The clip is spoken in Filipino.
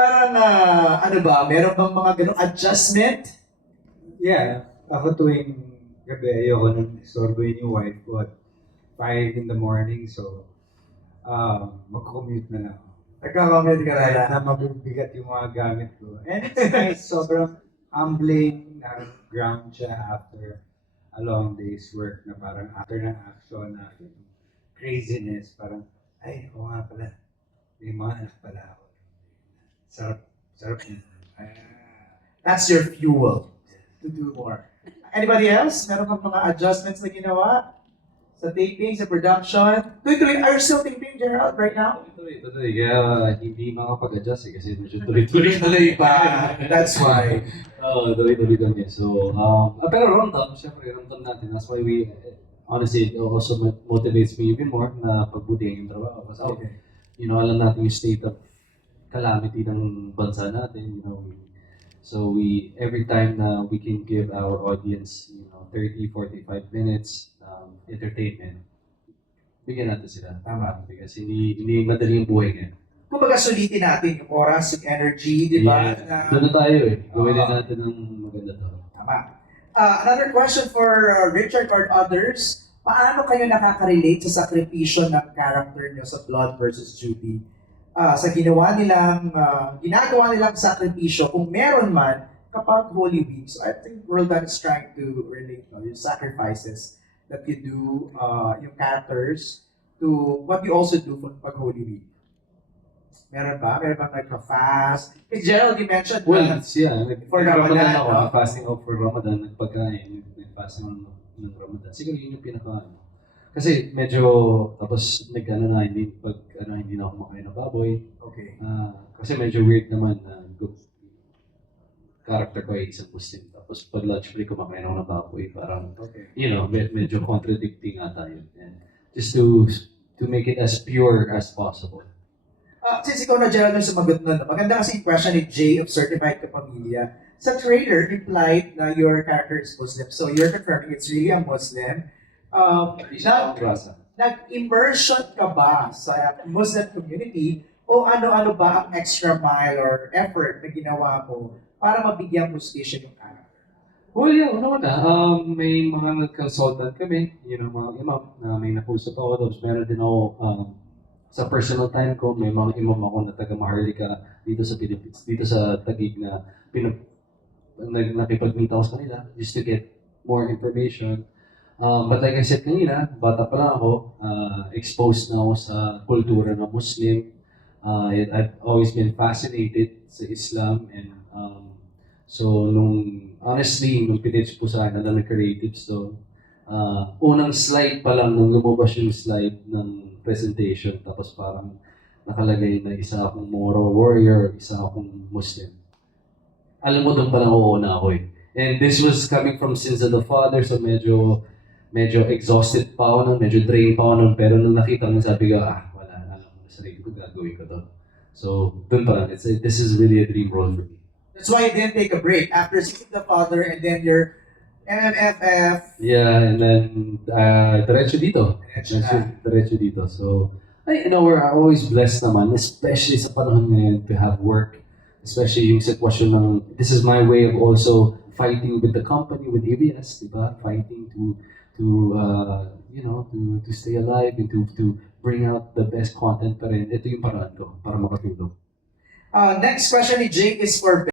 Parang, ano ba, meron bang mga ganong adjustment? Yeah, ako tuwing gabi ayoko nang istorbohin yung wife ko at 5 in the morning, so mag-commute na lang ako. Nagkakamit ka na Kahit lang. na mabibigat yung mga gamit ko. And it's nice, sobrang humbling na ground siya after a long day's work na parang after ng action, after ng craziness, parang, ay, oo nga pala, may mga anak pala ako. Sarap, sarap yun. That's your fuel to do more. Anybody else? Meron bang mga adjustments na ginawa? Sa taping, sa production? Tuloy-tuloy, are you still taping, Gerald, right now? Tuloy. Kaya hindi makapag-adjust kasi medyo tuloy-tuloy pa. That's why. Oo, tuloy-tuloy kami. So, pero ramdam, syempre, ramdam natin. That's why we, honestly, it also motivates me even more na pagbutihin yung trabaho. Kasi, Okay. alam natin yung state of calamity ng bansa natin, So every time na we can give our audience, 30, 45 minutes entertainment, bigyan natin sila. Tama. Because hindi madali yung buhay ngayon. Kumbaga sulitin natin yung oras, yung energy, di ba? Yeah. Doon na tayo Gawin din natin ng maganda to. Tama. Another question for Richard or others. Paano kayo nakaka-relate sa sakripisyo ng character nyo sa Blood versus Judy? Sa ginagawa nilang sakripisyo, kung meron man, kapag Holy Week. So I think Roldan is trying to relate yung sacrifices that you do, yung characters, to what you also do pag Holy Week. Meron ba? Meron bang nagpa-fast? Because Gerald, you mentioned, Yeah, For Ramadan, ako, no? fasting ako for Ramadan, nagpagkain, fasting ng Ramadan. Siguro yun yung kasi medyo, tapos hindi na ako kumakain ng baboy. okay. Kasi medyo weird naman na character ko ay isang Muslim. Tapos pag lunch break kumakain ako ng baboy, parang, Okay. medyo contradicting ata yun. And just to make it as pure as possible. Since ikaw na Gerald yung sumagot nun, maganda kasi yung question ni Jay of Certified Kapamilya. Sa trailer, implied na your character is Muslim. So you're confirming it's really a Muslim. Nag-immersion ka ba sa Muslim community o ano-ano ba ang extra mile or effort na ginawa mo para mabigyan hustisya yung character? Well, yeah, may mga nag-consultant kami, mga imam na may nakusap ako. Tapos meron din ako, sa personal time ko, may mga imam ako na taga Maharlika dito sa Philippines, dito sa Taguig na nakipag-meet ako sa kanila just to get more information. But like I said kanina, bata pa lang ako, exposed na ako sa kultura ng Muslim. I've always been fascinated sa Islam and so honestly, nung pinitch po sa akin ng creatives to, unang slide pa lang nung lumabas yung slide ng presentation, tapos parang nakalagay na isa akong moral warrior, isa akong Muslim. Alam mo, doon pa lang uuna ako And this was coming from Sins of the Father, so medyo exhausted pa ako nun, medyo drained pa ako nun, pero nung nakita mo, sabi ko, wala, alam mo, sarili ko, gagawin ko to. So, dun pa lang, this is really a dream role for me. That's why you didn't take a break. After Sins of the Father and then your MMFF. Yeah, and then, diretso dito. Diretso na. Diretso dito. So, we're always blessed naman, especially sa panahon ngayon to have work, especially yung sitwasyon ng, this is my way of also fighting with the company, with ABS, diba? Fighting to stay alive and to bring out the best content pa rin. Ito yung paraan ko para makatulong. Next question ni Jake is for